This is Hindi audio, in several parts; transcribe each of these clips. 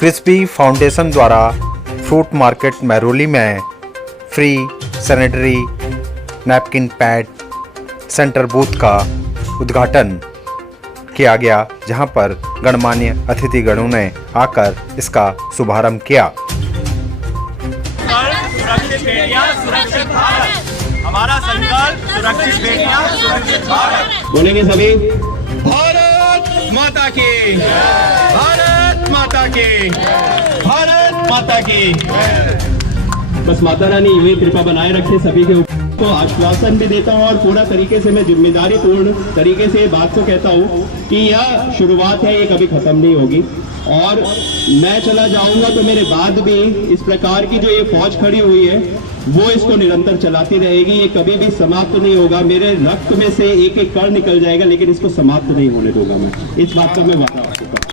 क्रिस्पी फाउंडेशन द्वारा फ्रूट मार्केट महरौली में free sanitary napkin pad centre booth का उद्घाटन किया गया, जहां पर गणमान्य अतिथिगणों ने आकर इसका शुभारंभ किया। सुरक्षित बेटियां सुरक्षित भारत, हमारा संकल्प सुरक्षित बेटियां सुरक्षित भारत। बोलेंगे सभी। भारत माता की, भारत माता की, भारत माता की। बस माता रानी ये कृपा बनाए रखे सभी के ऊपर। को आश्वासन भी देता हूँ और पूरा तरीके से मैं जिम्मेदारी पूर्ण तरीके से बात को कहता हूँ कि यह शुरुआत है, ये कभी खत्म नहीं होगी और मैं चला जाऊंगा तो मेरे बाद भी इस प्रकार की जो ये फौज खड़ी हुई है वो इसको निरंतर चलाती रहेगी। ये कभी भी समाप्त नहीं होगा। मेरे रक्त में से एक एक कण निकल जाएगा लेकिन इसको समाप्त नहीं होने दूंगा मैं। इस बात का मैं वादा आपको करता हूं।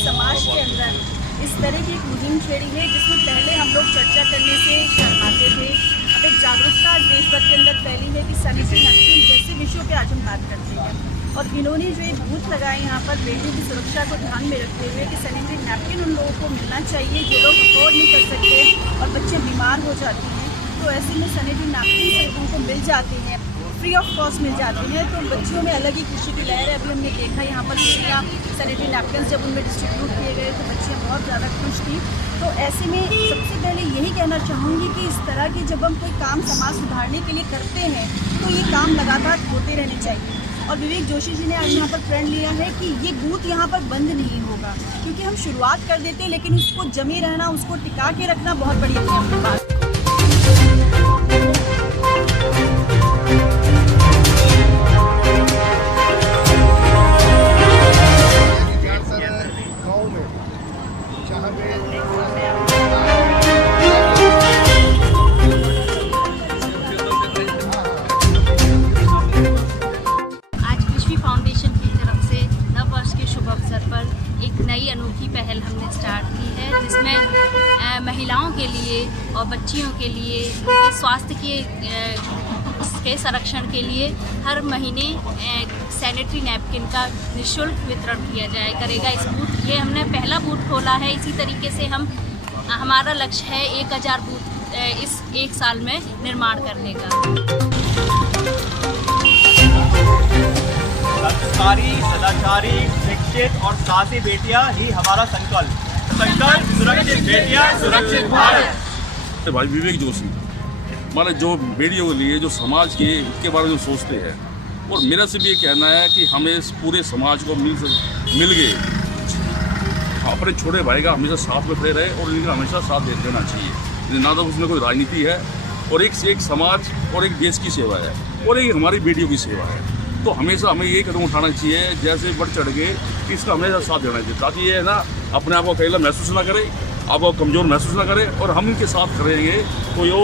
समाज के अंदर इस तरह की एक मुहिम छेड़ी है जिसमें पहले हम लोग चर्चा करने से शर्माते थे। अब एक जागरूकता देश भर के अंदर फैली है कि सैनिटरी नैपकिन जैसे विषयों पे आज हम बात करते हैं और इन्होंने जो एक बूथ लगाए यहाँ पर बेटियों की सुरक्षा को ध्यान में रखते हुए कि सैनिटरी नैपकिन उन लोगों को मिलना चाहिए जो लोग अफोर्ड नहीं कर सकते और बच्चे बीमार हो जाते हैं, तो ऐसे में सैनिटरी नैपकिन उनको मिल जाते हैं, फ्री ऑफ कॉस्ट मिल जाती हैं। तो बच्चियों में अलग ही खुशी की लहर है। अभी हमने देखा यहाँ पर बेटियाँ सैनिटरी नैपकिन जब उनमें डिस्ट्रीब्यूट किए गए तो बच्चियाँ बहुत ज़्यादा खुश थी। तो ऐसे में सबसे पहले यही कहना चाहूँगी कि इस तरह के जब हम कोई काम समाज सुधारने के लिए करते हैं तो ये काम लगातार होते रहने चाहिए। और विवेक जोशी जी ने आज यहाँ पर प्रण लिया है कि ये बूथ यहाँ पर बंद नहीं होगा, क्योंकि हम शुरुआत कर देते हैं लेकिन उसको जमे रहना, उसको टिका के रखना बहुत बड़ी अपनी बात। नई अनोखी पहल हमने स्टार्ट की है जिसमें महिलाओं के लिए और बच्चियों के लिए उनके स्वास्थ्य के संरक्षण के लिए हर महीने सैनिटरी नैपकिन का निःशुल्क वितरण किया करेगा। इस बूथ ये हमने पहला बूथ खोला है। इसी तरीके से हमारा लक्ष्य है 1000 बूथ इस 1 साल में निर्माण करने का। संस्कारी, सदाचारी, शिक्षित और साहसी बेटियां ही हमारा संकल्प। संकल्प सुरक्षित बेटियां सुरक्षित भारत। भाई विवेक जोशी माने जो बेटियों के लिए जो समाज के बारे में सोचते हैं, और मेरा सिर्फ ये कहना है कि हमें इस पूरे समाज को मिल गए अपने छोटे भाई का हमेशा साथ में खड़े रहे और इनका हमेशा साथ देना चाहिए। ना तो उसमें कोई राजनीति है और एक समाज और एक देश की सेवा है और एक हमारी बेटियों की सेवा है। तो हमेशा हमें ये कदम उठाना चाहिए जैसे बढ़ चढ़ के इसका हमेशा साथ देना चाहिए, ताकि ये ना अपने आप को अकेला महसूस ना करे, आपको कमज़ोर महसूस ना करे और हम इनके साथ करेंगे तो यो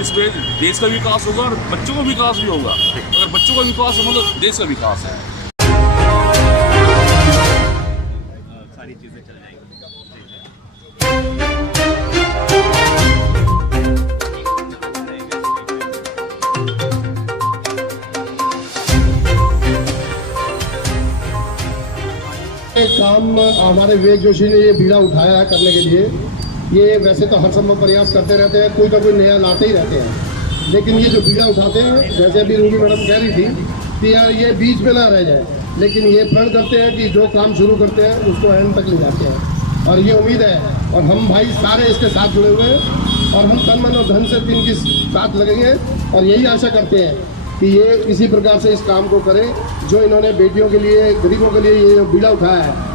इसमें देश का विकास होगा और बच्चों का विकास भी होगा। अगर बच्चों का विकास हो मतलब देश का विकास है। सारी चीज़ें चल जाएंगी। काम हमारे विवेक जोशी ने ये बीड़ा उठाया है करने के लिए। ये वैसे तो हर संभव प्रयास करते रहते हैं, कोई ना कोई नया लाते ही रहते हैं, लेकिन ये जो बीड़ा उठाते हैं, जैसे अभी रूबी मैडम कह रही थी कि यार ये बीच में ना रह जाए, लेकिन ये प्रण करते हैं कि जो काम शुरू करते हैं उसको एंड तक ले जाते हैं। और ये उम्मीद है और हम भाई सारे इसके साथ जुड़े हुए हैं और हम तन मन और धन से इनके साथ लगेंगे और यही आशा करते हैं कि ये इसी प्रकार से इस काम को करें जो इन्होंने बेटियों के लिए, गरीबों के लिए ये बीड़ा उठाया है।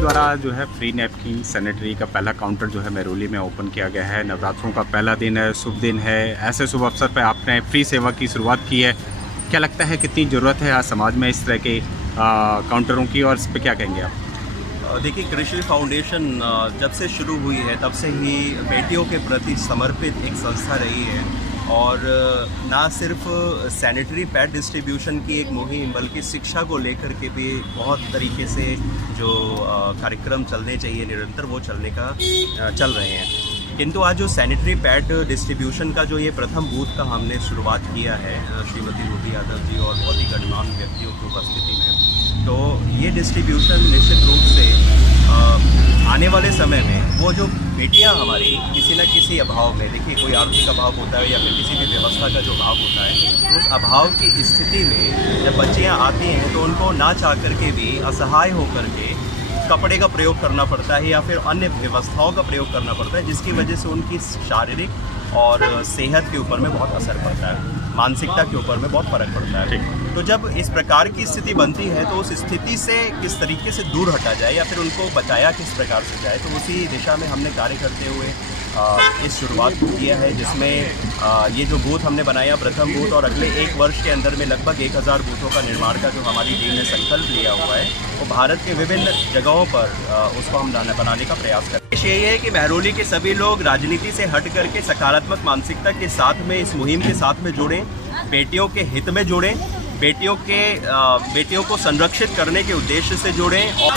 द्वारा जो है फ्री नैपकिन सैनिटरी का पहला काउंटर जो है महरौली में ओपन किया गया है। नवरात्रों का पहला दिन है, शुभ दिन है। ऐसे शुभ अवसर पर आपने फ्री सेवा की शुरुआत की है, क्या लगता है कितनी ज़रूरत है आज समाज में इस तरह के काउंटरों की, और इस पर क्या कहेंगे आप? देखिए, कृषि फाउंडेशन जब से शुरू हुई है तब से ही बेटियों के प्रति समर्पित एक संस्था रही है, और ना सिर्फ सैनिटरी पैड डिस्ट्रीब्यूशन की एक मुहिम बल्कि शिक्षा को लेकर के भी बहुत तरीके से जो कार्यक्रम चलने चाहिए निरंतर वो चल रहे हैं। किंतु आज जो सैनिटरी पैड डिस्ट्रीब्यूशन का जो ये प्रथम बूथ का हमने शुरुआत किया है श्रीमती रोटी यादव जी और बहुत ही गणमान्य व्यक्तियों की उपस्थिति में, तो ये डिस्ट्रीब्यूशन निश्चित रूप से आने वाले समय में वो जो बेटियां हमारी किसी न किसी अभाव में, देखिए कोई आर्थिक अभाव होता है या फिर किसी भी व्यवस्था का जो अभाव होता है, तो उस अभाव की स्थिति में जब बच्चियां आती हैं तो उनको ना चाह करके भी असहाय होकर के कपड़े का प्रयोग करना पड़ता है या फिर अन्य व्यवस्थाओं का प्रयोग करना पड़ता है, जिसकी वजह से उनकी शारीरिक और सेहत के ऊपर में बहुत असर पड़ता है, मानसिकता के ऊपर में बहुत फ़र्क पड़ता है। तो जब इस प्रकार की स्थिति बनती है तो उस स्थिति से किस तरीके से दूर हटा जाए या फिर उनको बचाया किस प्रकार से जाए, तो उसी दिशा में हमने कार्य करते हुए इस शुरुआत को किया है, जिसमें ये जो बूथ हमने बनाया प्रथम बूथ, और अगले 1 वर्ष के अंदर में लगभग 1000 बूथों का निर्माण का जो हमारी टीम ने संकल्प लिया हुआ है, वो भारत के विभिन्न जगहों पर उसको हम बनाने का प्रयास करते हैं। यही है कि महरौली के सभी लोग राजनीति से हट करके सकारात्मक मानसिकता के साथ में इस मुहिम के साथ में जुड़ें, बेटियों के हित में जुड़ें, बेटियों को संरक्षित करने के उद्देश्य से जुड़ें और